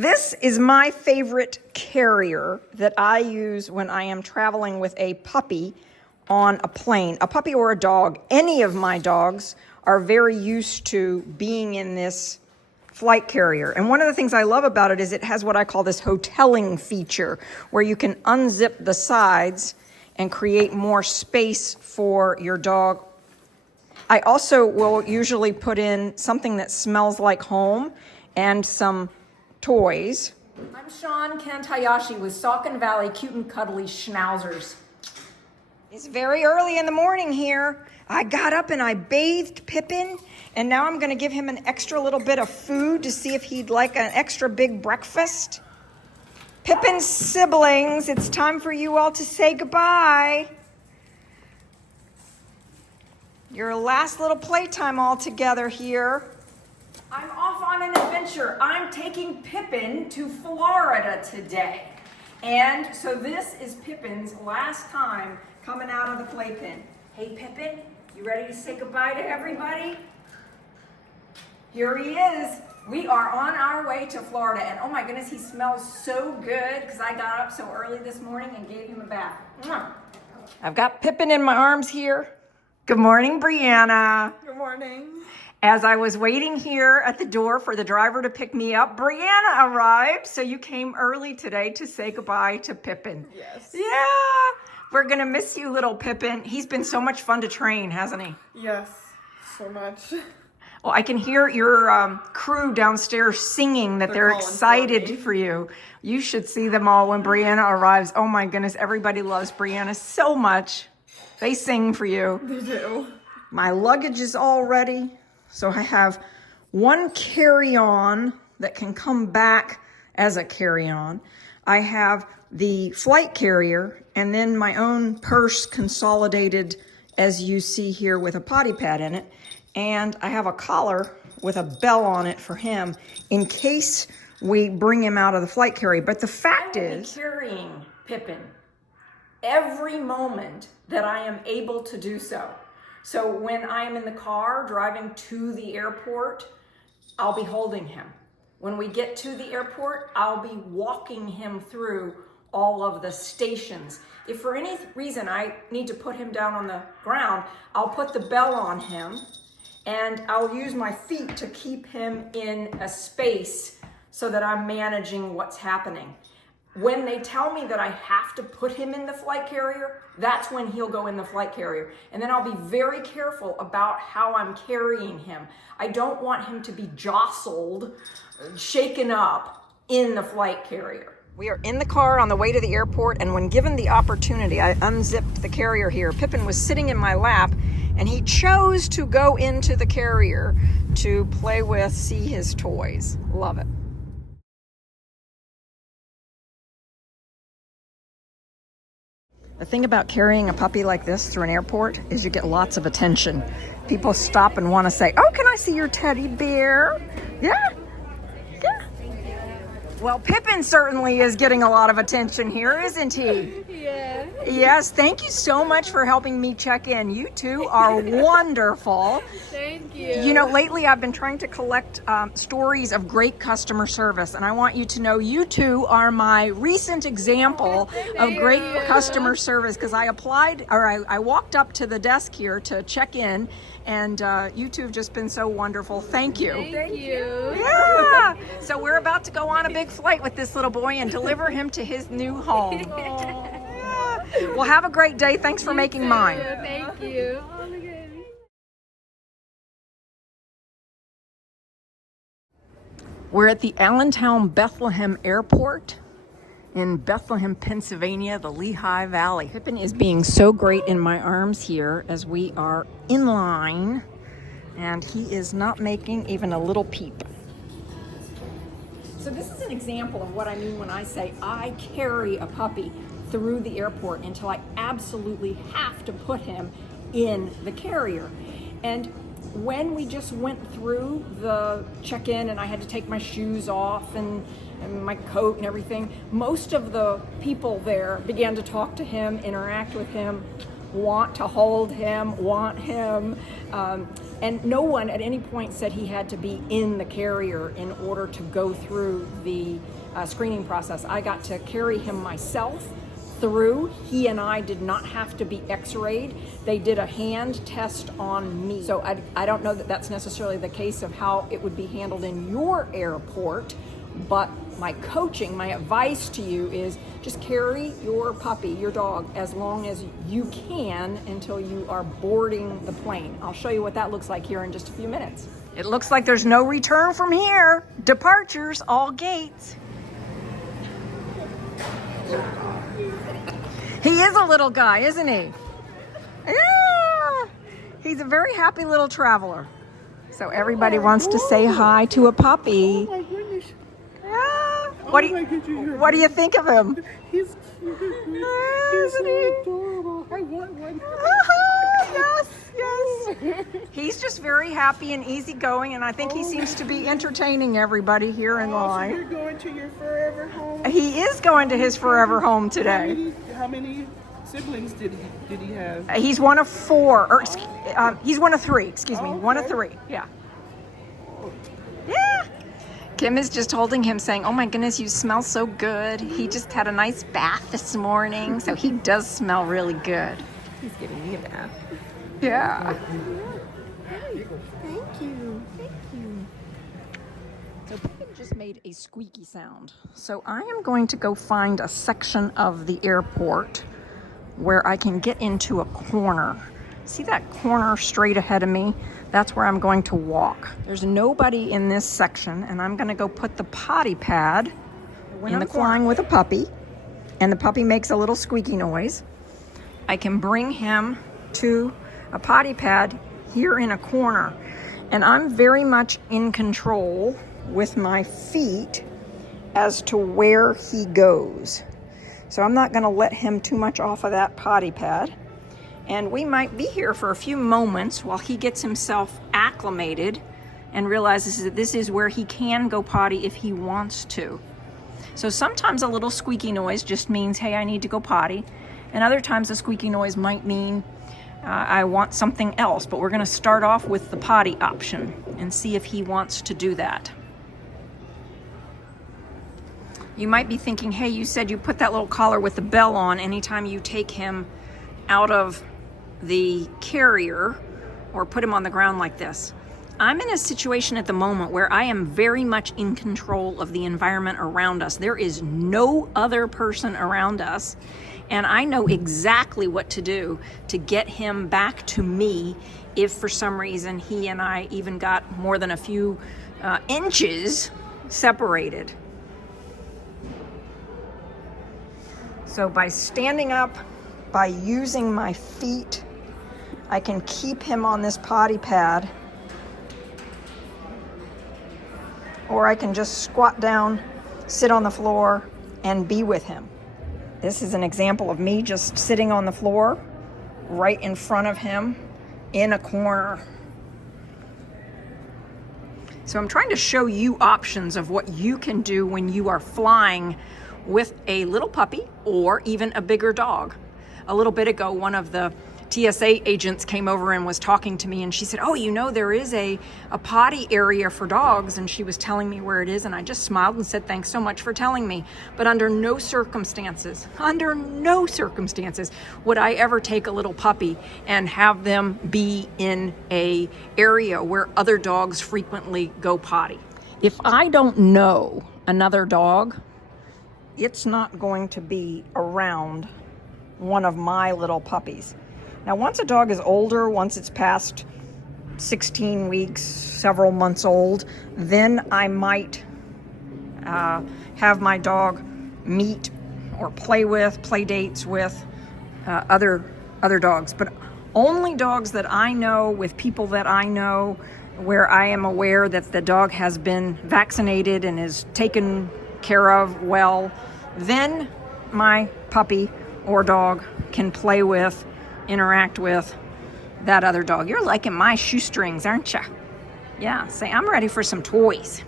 This is my favorite carrier that I use when I am traveling with a puppy on a plane. A puppy or a dog. Any of my dogs are very used to being in this flight carrier. And one of the things I love about it is it has what I call this hoteling feature, where you can unzip the sides and create more space for your dog. I also will usually put in something that smells like home and some toys. I'm Sean Kent Hayashi with Saucon Valley Cute and Cuddly Schnauzers. It's very early in the morning here. I got up and I bathed Pippin, and now I'm going to give him an extra little bit of food to see if he'd like an extra big breakfast. Pippin's siblings, it's time for you all to say goodbye. Your last little playtime all together here. I'm off on an adventure. I'm taking Pippin to Florida today. And so this is Pippin's last time coming out of the playpen. Hey Pippin, you ready to say goodbye to everybody? Here he is. We are on our way to Florida, and oh my goodness, he smells so good because I got up so early this morning and gave him a bath. Mwah. I've got Pippin in my arms here. Good morning, Brianna. Good morning. As I was waiting here at the door for the driver to pick me up, Brianna arrived. So you came early today to say goodbye to Pippin. Yes. Yeah. We're going to miss you, little Pippin. He's been so much fun to train, hasn't he? Yes, so much. Well, I can hear your crew downstairs singing that they're excited for you. You should see them all when Brianna arrives. Oh my goodness, everybody loves Brianna so much. They sing for you. They do. My luggage is all ready. So I have one carry-on that can come back as a carry-on. I have the flight carrier and then my own purse consolidated, as you see here, with a potty pad in it. And I have a collar with a bell on it for him in case we bring him out of the flight carrier. But the fact is, carrying Pippin every moment that I am able to do so. So when I am in the car driving to the airport, I'll be holding him. When we get to the airport, I'll be walking him through all of the stations. If for any reason I need to put him down on the ground, I'll put the bell on him and I'll use my feet to keep him in a space so that I'm managing what's happening. When they tell me that I have to put him in the flight carrier, that's when he'll go in the flight carrier. And then I'll be very careful about how I'm carrying him. I don't want him to be jostled, shaken up in the flight carrier. we are in the car on the way to the airport, and when given the opportunity, I unzipped the carrier here. Pippin was sitting in my lap, and he chose to go into the carrier to play with, see his toys. Love it. The thing about carrying a puppy like this through an airport is you get lots of attention. People stop and want to say, "Oh, can I see your teddy bear?" Yeah. Yeah. Well, Pippin certainly is getting a lot of attention here, isn't he? Yeah. Yes, thank you so much for helping me check in. You two are wonderful. Thank you. You know, lately I've been trying to collect stories of great customer service, and I want you to know you two are my recent example of great customer service, because I walked up to the desk here to check in, and you two have just been so wonderful. Thank you. Thank you. Yeah. So we're about to go on a big flight with this little boy and deliver him to his new home. Yeah. Well, have a great day. Thanks for making mine. Thank you. We're at the Allentown Bethlehem Airport in Bethlehem, Pennsylvania, the Lehigh Valley. Pippin is being so great in my arms here as we are in line, and he is not making even a little peep. So this is an example of what I mean when I say I carry a puppy through the airport until I absolutely have to put him in the carrier. And when we just went through the check-in and I had to take my shoes off and my coat and everything, most of the people there began to talk to him, interact with him, want to hold him, want him. And no one at any point said he had to be in the carrier in order to go through the screening process. I got to carry him myself through. He and I did not have to be x-rayed. They did a hand test on me. So I don't know that that's necessarily the case of how it would be handled in your airport, but my coaching, my advice to you is just carry your puppy, your dog, as long as you can until you are boarding the plane. I'll show you what that looks like here in just a few minutes. It looks like there's no return from here. Departures, all gates. He is a little guy, isn't he? Yeah. He's a very happy little traveler. So everybody wants to say hi to a puppy. Oh my goodness. Yeah. What do you think of him? He's cute. He's so adorable. I want one. Yes. He's just very happy and easygoing, and I think he seems to be entertaining everybody here in So line. you're going to your forever home? He is going to his forever home today. How many siblings did he have? He's one of four, or he's one of three, excuse me. Oh, One of okay. three, yeah. Yeah. Kim is just holding him saying, oh my goodness, you smell so good. He just had a nice bath this morning, so he does smell really good. He's giving me a bath. Yeah. Thank you. Thank you. So Pippin just made a squeaky sound. So I am going to go find a section of the airport where I can get into a corner. See that corner straight ahead of me? That's where I'm going to walk. There's nobody in this section, and I'm gonna go put the potty pad in the line with a puppy, and the puppy makes a little squeaky noise. I can bring him to a potty pad here in a corner, and I'm very much in control with my feet as to where he goes. So I'm not gonna let him too much off of that potty pad. And we might be here for a few moments while he gets himself acclimated and realizes that this is where he can go potty if he wants to. So sometimes a little squeaky noise just means, hey, I need to go potty. And other times a squeaky noise might mean I want something else. But we're gonna start off with the potty option and see if he wants to do that. You might be thinking, hey, you said you put that little collar with the bell on anytime you take him out of the carrier or put him on the ground like this. I'm in a situation at the moment where I am very much in control of the environment around us. There is no other person around us, and I know exactly what to do to get him back to me if for some reason he and I even got more than a few inches separated. So by standing up, by using my feet, I can keep him on this potty pad, or I can just squat down, sit on the floor, and be with him. This is an example of me just sitting on the floor right in front of him in a corner. So I'm trying to show you options of what you can do when you are flying with a little puppy or even a bigger dog. A little bit ago, one of the TSA agents came over and was talking to me, and she said, oh, you know, there is a potty area for dogs, and she was telling me where it is, and I just smiled and said, thanks so much for telling me. But under no circumstances would I ever take a little puppy and have them be in a area where other dogs frequently go potty. If I don't know another dog, it's not going to be around one of my little puppies. Now, once a dog is older, once it's past 16 weeks, several months old, then I might have my dog meet or play dates with other dogs. But only dogs that I know with people that I know, where I am aware that the dog has been vaccinated and is taken care of well, then my puppy or dog can play with, interact with that other dog. You're liking my shoestrings, aren't you? Yeah, say, I'm ready for some toys.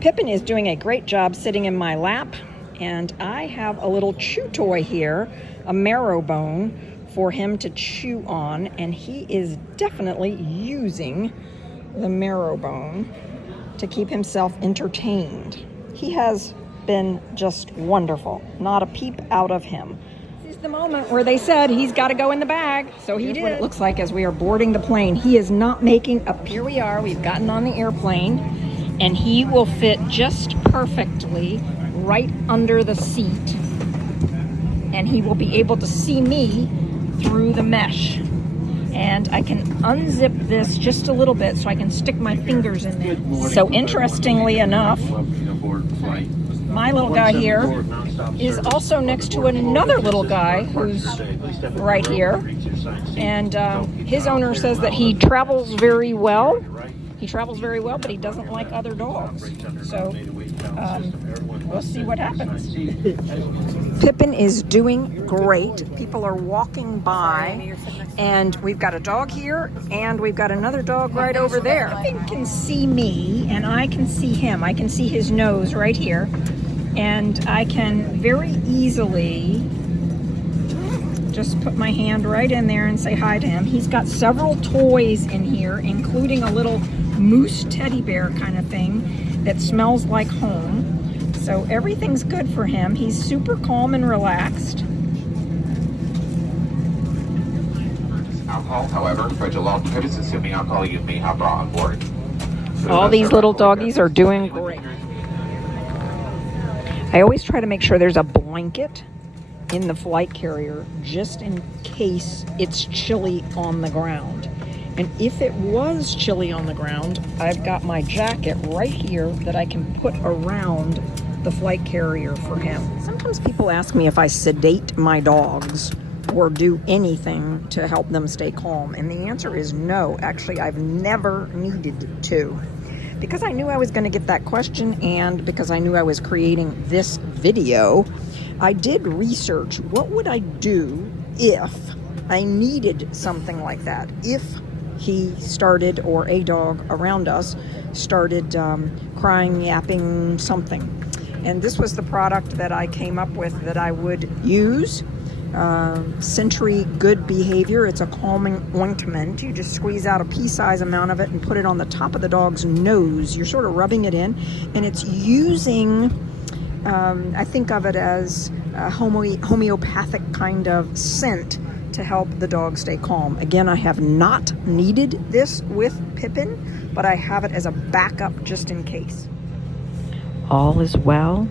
Pippin is doing a great job sitting in my lap, and I have a little chew toy here, a marrow bone, for him to chew on, and he is definitely using the marrow bone to keep himself entertained. He has been just wonderful. Not a peep out of him. This is the moment where they said he's got to go in the bag, so he did. What it looks like as we are boarding the plane. He is not making a... Here we are. We've gotten on the airplane, and he will fit just perfectly right under the seat, and he will be able to see me through the mesh. And I can unzip this just a little bit so I can stick my fingers in there. So interestingly enough, my little guy here is also next to another little guy who's right here. And his owner says that he travels very well. He travels very well, but he doesn't like other dogs. So we'll see what happens. Pippin is doing great. People are walking by, and we've got a dog here, and we've got another dog right over there. Pippin can see me, and I can see him. I can see his nose right here, and I can very easily just put my hand right in there and say hi to him. He's got several toys in here, including a little moose teddy bear kind of thing that smells like home. So everything's good for him. He's super calm and relaxed. Alcohol, however, for Geelong trips, assuming alcohol you may have brought on board. All these little doggies are doing great. I always try to make sure there's a blanket in the flight carrier just in case it's chilly on the ground. And if it was chilly on the ground, I've got my jacket right here that I can put around the flight carrier for him. Sometimes people ask me if I sedate my dogs or do anything to help them stay calm. And the answer is no. Actually, I've never needed to. Because I knew I was going to get that question, and because I knew I was creating this video, I did research what would I do if I needed something like that. If he started, or a dog around us started crying, yapping, something. And this was the product that I came up with that I would use. Century Good Behavior. It's a calming ointment. You just squeeze out a pea-size amount of it and put it on the top of the dog's nose. You're sort of rubbing it in, and it's using, I think of it as a homeopathic kind of scent to help the dog stay calm. Again, I have not needed this with Pippin, but I have it as a backup just in case. All is well.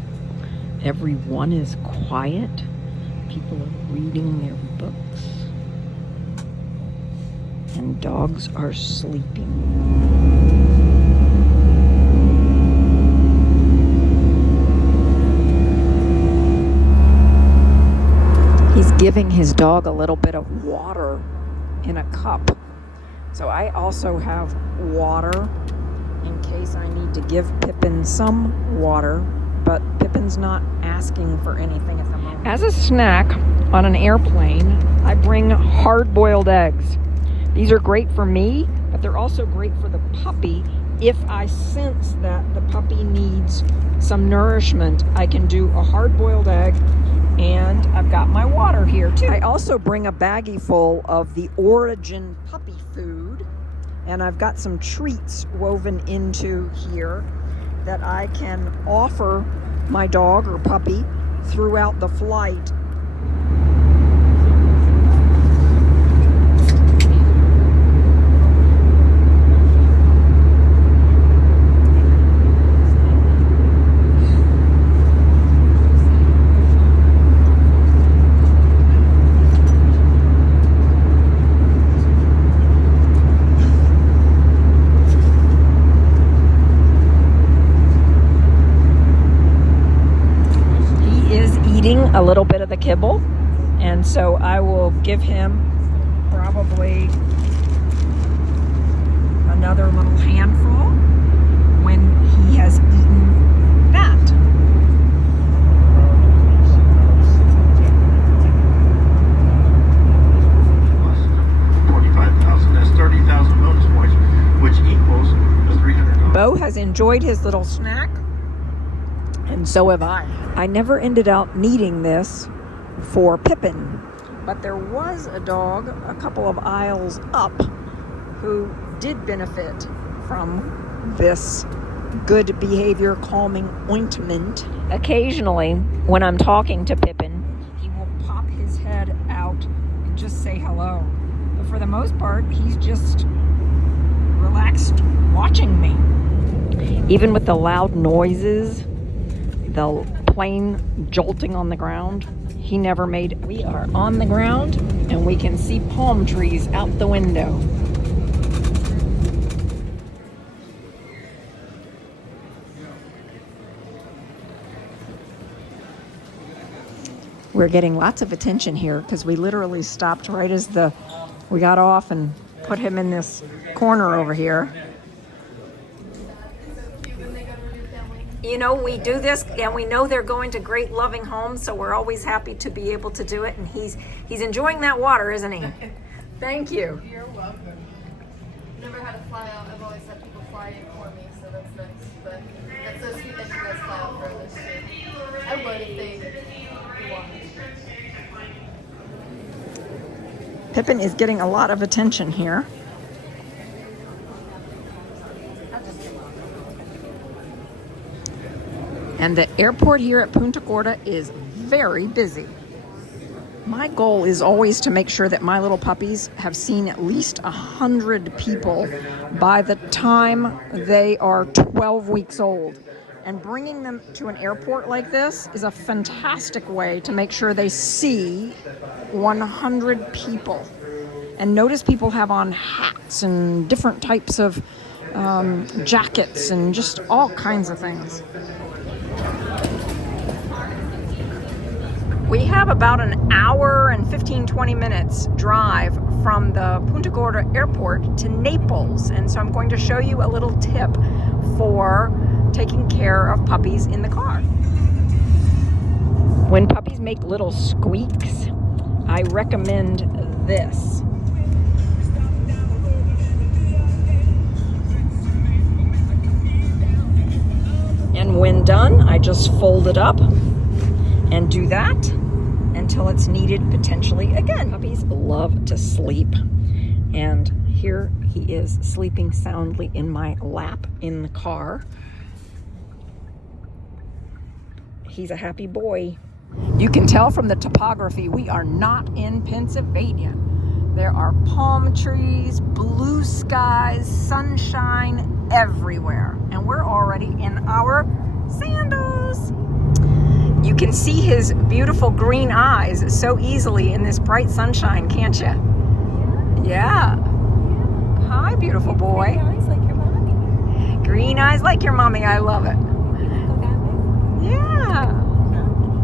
Everyone is quiet. People are reading their books. And dogs are sleeping. He's giving his dog a little bit of water in a cup. So I also have water in case I need to give Pippin some water, but Pippin's not asking for anything at the moment. As a snack on an airplane, I bring hard-boiled eggs. These are great for me, but they're also great for the puppy. If I sense that the puppy needs some nourishment, I can do a hard-boiled egg, and I've got my water here too. I also bring a baggie full of the Origin puppy food, and I've got some treats woven into here that I can offer my dog or puppy throughout the flight. A little bit of the kibble, and so I will give him probably another little handful when he has eaten that. $45,000. That's 30,000 bonus points, which equals the $300. Bo has enjoyed his little snack, and so have I. I never ended up needing this for Pippin, But there was a dog a couple of aisles up who did benefit from this good behavior calming ointment. Occasionally, when I'm talking to Pippin, he will pop his head out and just say hello. But for the most part, he's just relaxed watching me. Even with the loud noises, the plane jolting on the ground, he never made. We are on the ground and we can see palm trees out the window. We're getting lots of attention here because we literally stopped right as we got off and put him in this corner over here. You know, we do this and we know they're going to great loving homes, so we're always happy to be able to do it, and he's enjoying that water, isn't he? Thank you. You're welcome. Never had to fly out. I've always had people fly in for me, so that's nice. But that's so sweet that you guys fly out for this too. I would if they want. Pippin is getting a lot of attention here. And the airport here at Punta Gorda is very busy. My goal is always to make sure that my little puppies have seen at least 100 people by the time they are 12 weeks old. And bringing them to an airport like this is a fantastic way to make sure they see 100 people. And notice people have on hats and different types of jackets and just all kinds of things. We have about an hour and 15-20 minutes drive from the Punta Gorda airport to Naples, and so I'm going to show you a little tip for taking care of puppies in the car. When puppies make little squeaks, I recommend this. And when done, I just fold it up and do that until it's needed potentially again. Puppies love to sleep, and here he is sleeping soundly in my lap in the car. He's a happy boy. You can tell from the topography we are not in Pennsylvania. There are palm trees, blue skies, sunshine everywhere, and we're already in our sandals. You can see his beautiful green eyes so easily in this bright sunshine, can't you? Yeah. Hi, beautiful boy. Green eyes like your mommy. Green eyes like your mommy. I love it. Yeah.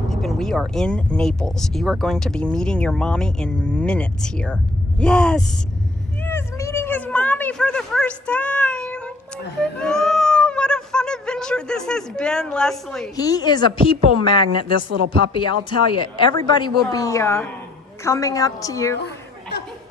Pippin, we are in Naples. You are going to be meeting your mommy in minutes here. Yes. Yes, meeting his mommy for the first time. Oh, what a fun adventure this has been, Leslie. He is a people magnet, this little puppy, I'll tell you. Everybody will be coming up to you.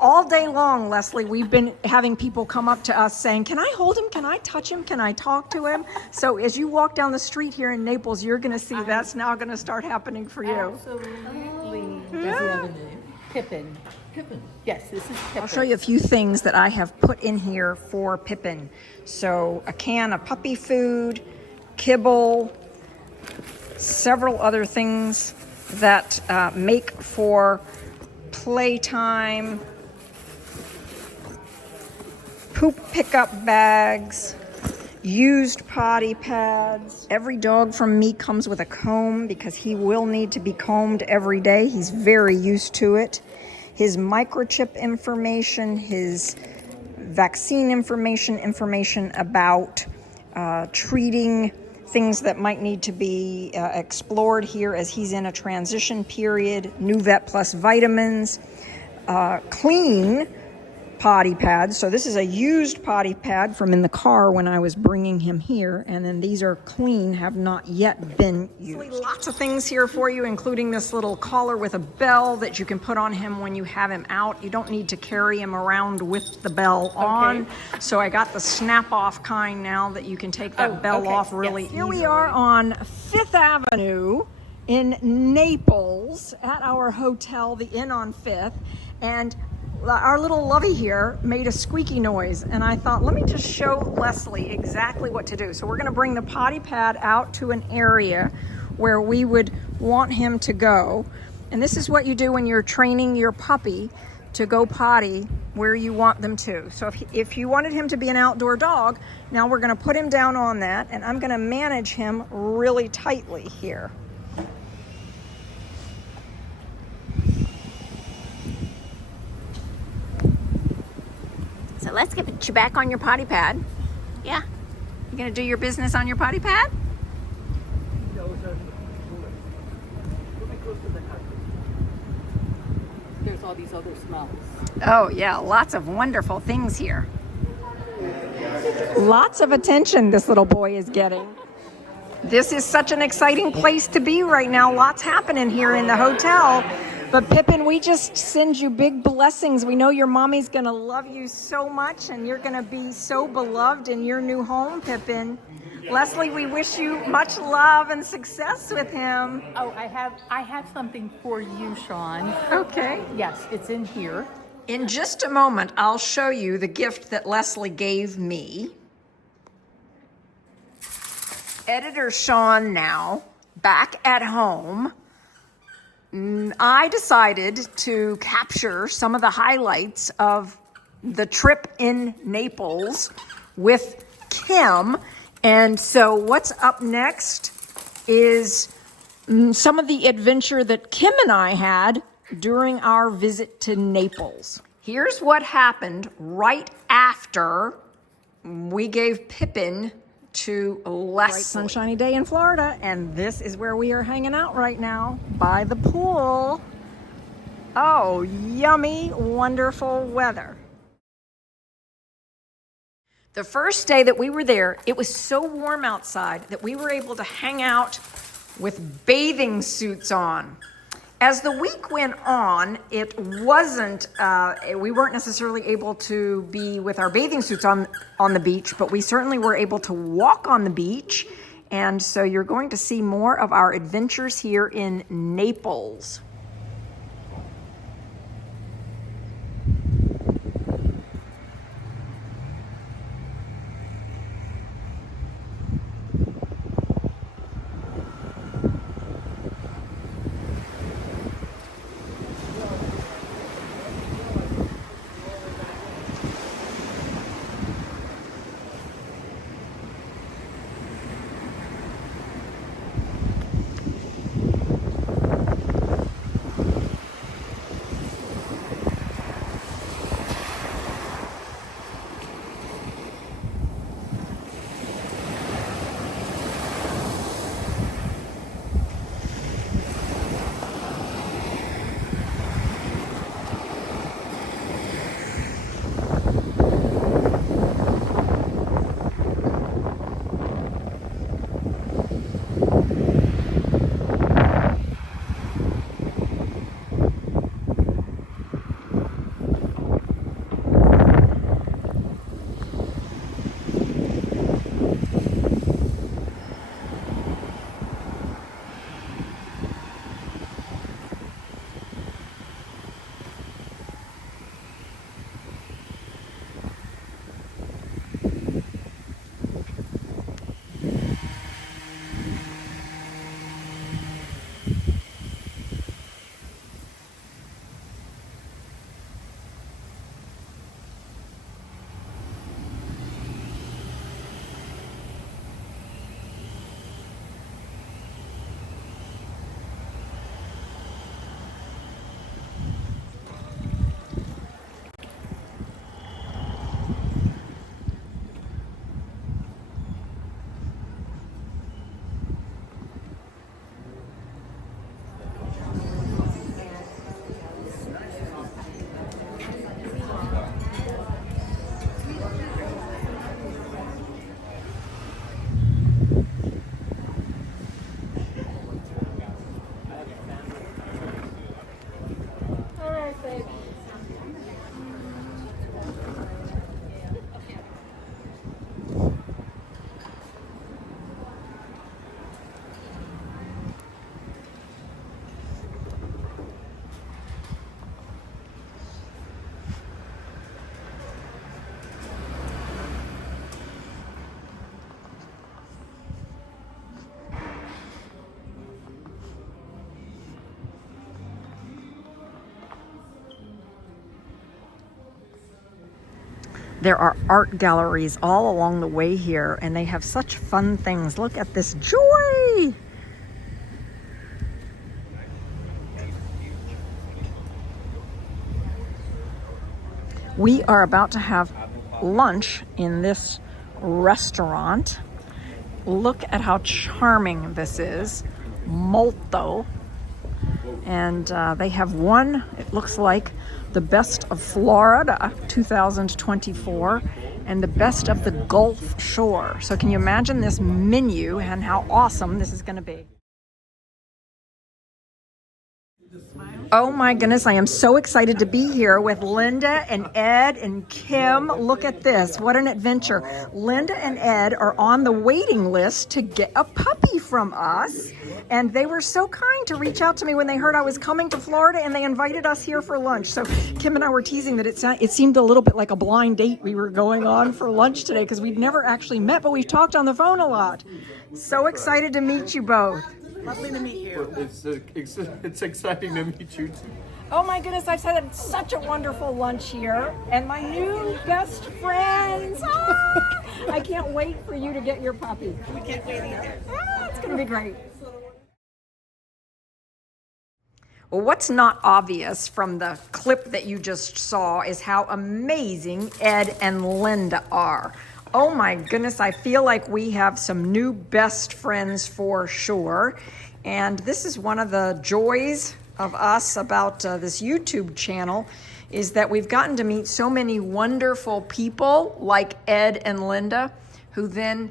All day long, Leslie, we've been having people come up to us saying, can I hold him? Can I touch him? Can I talk to him? So as you walk down the street here in Naples, you're going to see that's now going to start happening for you. Absolutely. Does he have a name? Pippin. Pippin. Yes, this is Pippin. I'll show you a few things that I have put in here for Pippin. So a can of puppy food, kibble, several other things that make for playtime, poop pickup bags, used potty pads. Every dog from me comes with a comb because he will need to be combed every day. He's very used to it. His microchip information, his vaccine information about treating things that might need to be explored here as he's in a transition period, NuVetPlus vitamins, clean potty pads. So this is a used potty pad from in the car when I was bringing him here, and then these are clean, have not yet been used. Lots of things here for you, including this little collar with a bell that you can put on him when you have him out. You don't need to carry him around with the bell on. Okay. So I got the snap-off kind now that you can take that bell off really easily. Here we are on 5th Avenue in Naples at our hotel, the Inn on 5th, and our little Lovey here made a squeaky noise, and I thought, let me just show Leslie exactly what to do. So we're gonna bring the potty pad out to an area where we would want him to go. And this is what you do when you're training your puppy to go potty where you want them to. So if you wanted him to be an outdoor dog, now we're gonna put him down on that, and I'm gonna manage him really tightly here. So let's get you back on your potty pad. Yeah? You gonna do your business on your potty pad? There's all these other smells. Oh yeah, lots of wonderful things here. Lots of attention this little boy is getting. This is such an exciting place to be right now. Lots happening here in the hotel. But Pippin, we just send you big blessings. We know your mommy's gonna love you so much, and you're gonna be so beloved in your new home, Pippin. Leslie, we wish you much love and success with him. Oh, I have something for you, Sean. Okay. Yes, it's in here. In just a moment, I'll show you the gift that Leslie gave me. Editor Sean now, back at home. I decided to capture some of the highlights of the trip in Naples with Kim. And so what's up next is some of the adventure that Kim and I had during our visit to Naples. Here's what happened right after we gave Pippin to Leslie. Sunshiny day in Florida, and this is where we are hanging out right now, by the pool. Oh, yummy, wonderful weather. The first day that we were there, it was so warm outside that we were able to hang out with bathing suits on. As the week went on, it wasn't, we weren't necessarily able to be with our bathing suits on the beach, but we certainly were able to walk on the beach. And so you're going to see more of our adventures here in Naples. There are art galleries all along the way here, and they have such fun things. Look at this joy! We are about to have lunch in this restaurant. Look at how charming this is. Molto. And they have won, it looks like, the Best of Florida 2024 and the Best of the Gulf Shore. So can you imagine this menu and how awesome this is going to be? Oh my goodness, I am so excited to be here with Linda and Ed and Kim. Look at this, what an adventure. Linda and Ed are on the waiting list to get a puppy from us. And they were so kind to reach out to me when they heard I was coming to Florida, and they invited us here for lunch. So Kim and I were teasing that it seemed a little bit like a blind date we were going on for lunch today, because we'd never actually met, but we've talked on the phone a lot. So excited to meet you both. Lovely to meet you. It's exciting to meet you too. Oh my goodness, I've had such a wonderful lunch here, and my new best friends. Ah, I can't wait for you to get your puppy. We can't wait either. Ah, it's going to be great. Well, what's not obvious from the clip that you just saw is how amazing Ed and Linda are. Oh my goodness, I feel like we have some new best friends for sure. And this is one of the joys of us about this YouTube channel, is that we've gotten to meet so many wonderful people like Ed and Linda, who then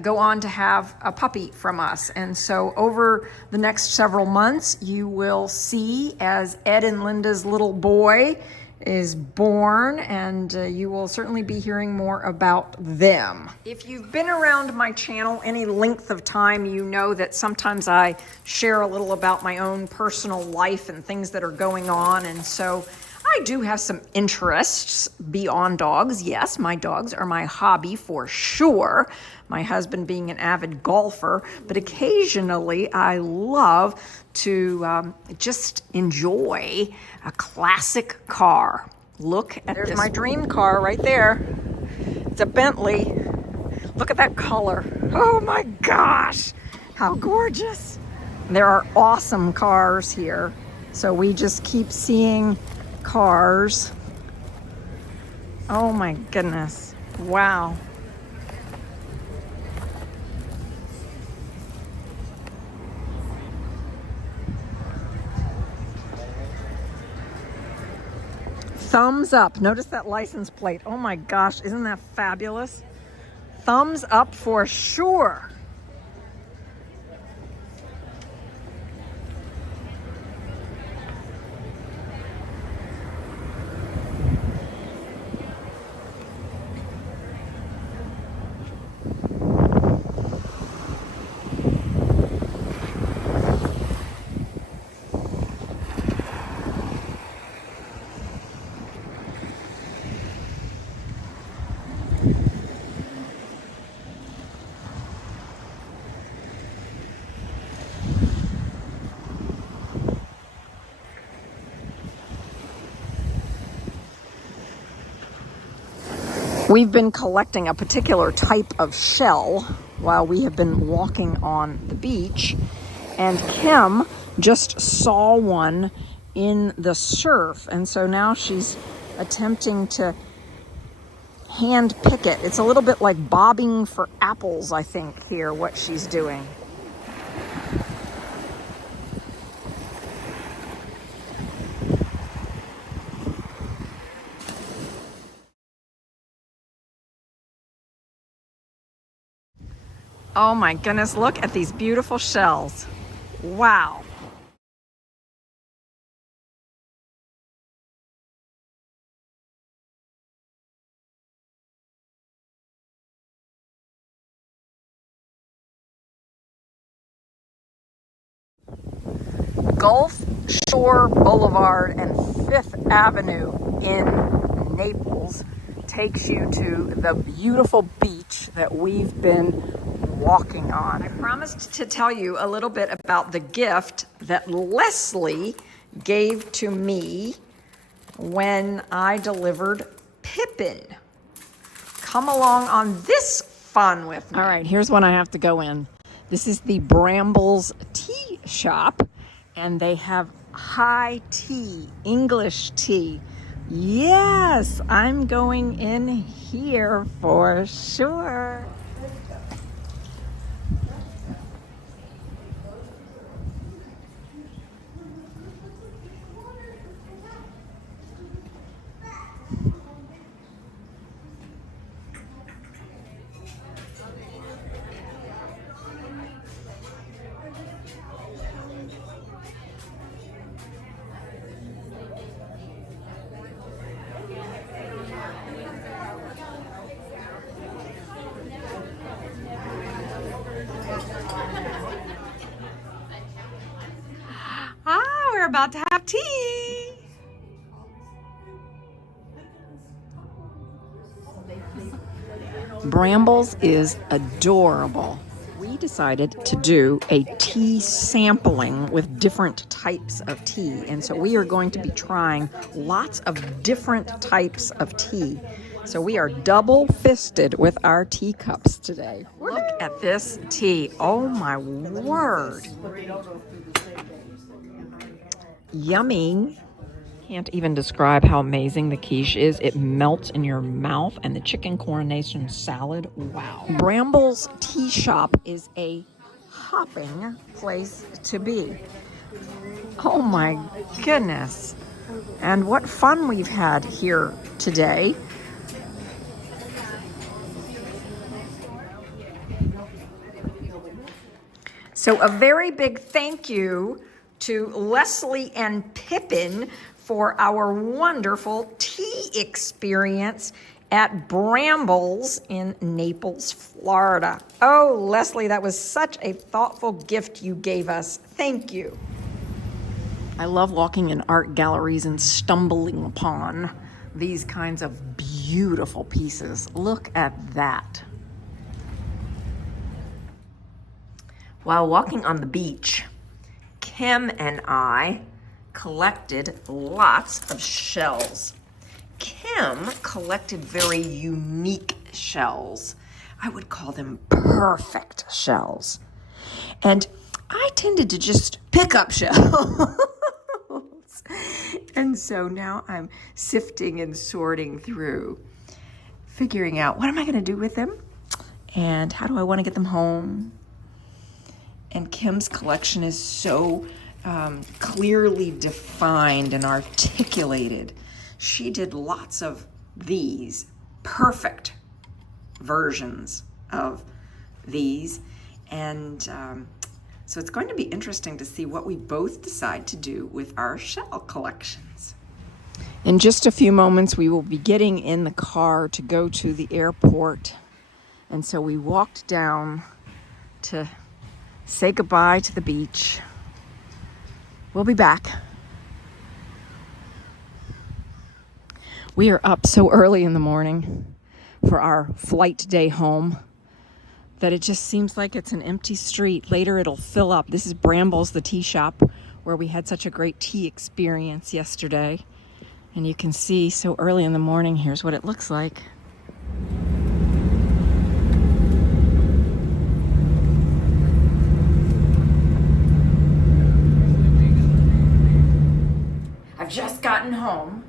go on to have a puppy from us. And so over the next several months, you will see as Ed and Linda's little boy is born, and you will certainly be hearing more about them. If you've been around my channel any length of time, you know that sometimes I share a little about my own personal life and things that are going on. And so I do have some interests beyond dogs. Yes, my dogs are my hobby for sure. My husband being an avid golfer, but occasionally I love to just enjoy a classic car. Look at this. There's my dream car right there. It's a Bentley. Look at that color. Oh my gosh, how gorgeous. There are awesome cars here. So we just keep seeing cars. Oh my goodness. Wow. Thumbs up. Notice that license plate. Oh my gosh, isn't that fabulous? Thumbs up for sure. We've been collecting a particular type of shell while we have been walking on the beach, and Kim just saw one in the surf, and so now she's attempting to hand pick it. It's a little bit like bobbing for apples, I think, here, what she's doing. Oh my goodness, look at these beautiful shells. Wow. Gulf Shore Boulevard and 5th Avenue in Naples takes you to the beautiful beach that we've been walking on. I promised to tell you a little bit about the gift that Leslie gave to me when I delivered Pippin. come along on this fun with me. All right, here's one I have to go in. This is the Brambles Tea Shop, and they have high tea, English tea. Yes, I'm going in here for sure. We're about to have tea. Brambles is adorable. We decided to do a tea sampling with different types of tea. And so we are going to be trying lots of different types of tea. So we are double-fisted with our teacups today. Look at this tea. Oh my word. Yummy. Can't even describe how amazing the quiche is. It melts in your mouth, and the chicken coronation salad, wow. Brambles Tea Shop is a hopping place to be. Oh my goodness. And what fun we've had here today. So a very big thank you to Leslie and Pippin for our wonderful tea experience at Brambles in Naples, Florida. Oh, Leslie, that was such a thoughtful gift you gave us. Thank you. I love walking in art galleries and stumbling upon these kinds of beautiful pieces. Look at that. While walking on the beach, Kim and I collected lots of shells. Kim collected very unique shells. I would call them perfect shells. And I tended to just pick up shells. And so now I'm sifting and sorting through, figuring out what am I going to do with them and how do I want to get them home. And Kim's collection is so clearly defined and articulated. She did lots of these perfect versions of these. And so it's going to be interesting to see what we both decide to do with our shell collections. In just a few moments, we will be getting in the car to go to the airport. And so we walked down to say goodbye to the beach. We'll be back. We are up so early in the morning for our flight day home that it just seems like it's an empty street. Later it'll fill up. This is Brambles, the tea shop, where we had such a great tea experience yesterday. And you can see so early in the morning, here's what it looks like. I've just gotten home,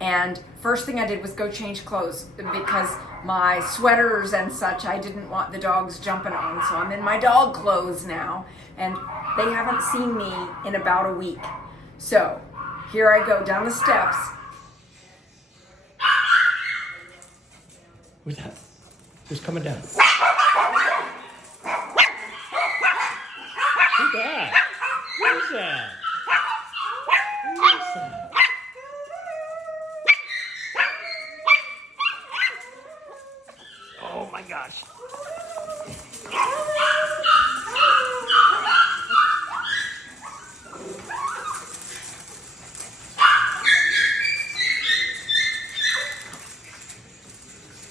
and first thing I did was go change clothes because my sweaters and such I didn't want the dogs jumping on, so I'm in my dog clothes now, and they haven't seen me in about a week. So here I go down the steps. Who's that? Who's coming down? Who's that? Who's that? Who's that? Oh my gosh.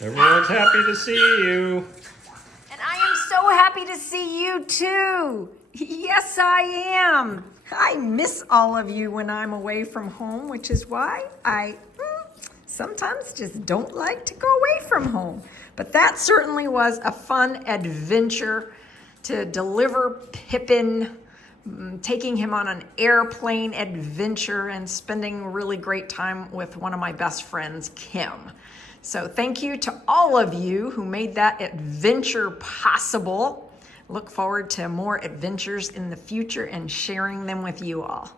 Everyone's happy to see you. And I am so happy to see you too. Yes, I am. I miss all of you when I'm away from home, which is why I sometimes just don't like to go away from home. But that certainly was a fun adventure to deliver Pippin, taking him on an airplane adventure and spending really great time with one of my best friends, Kim. So thank you to all of you who made that adventure possible. Look forward to more adventures in the future and sharing them with you all.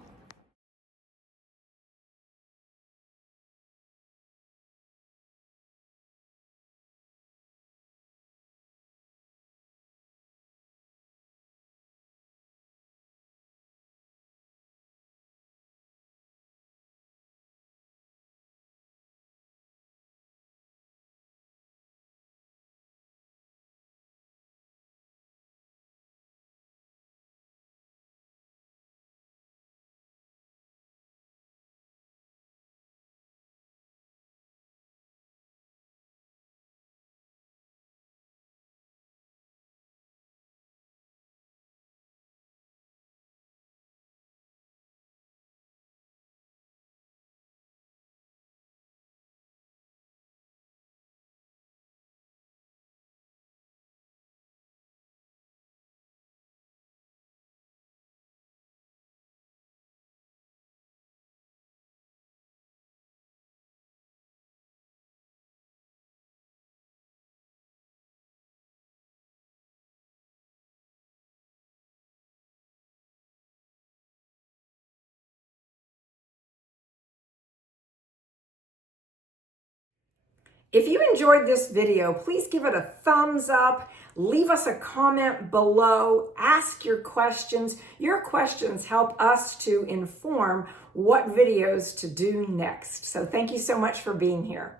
If you enjoyed this video, please give it a thumbs up, leave us a comment below, ask your questions. Your questions help us to inform what videos to do next. So thank you so much for being here.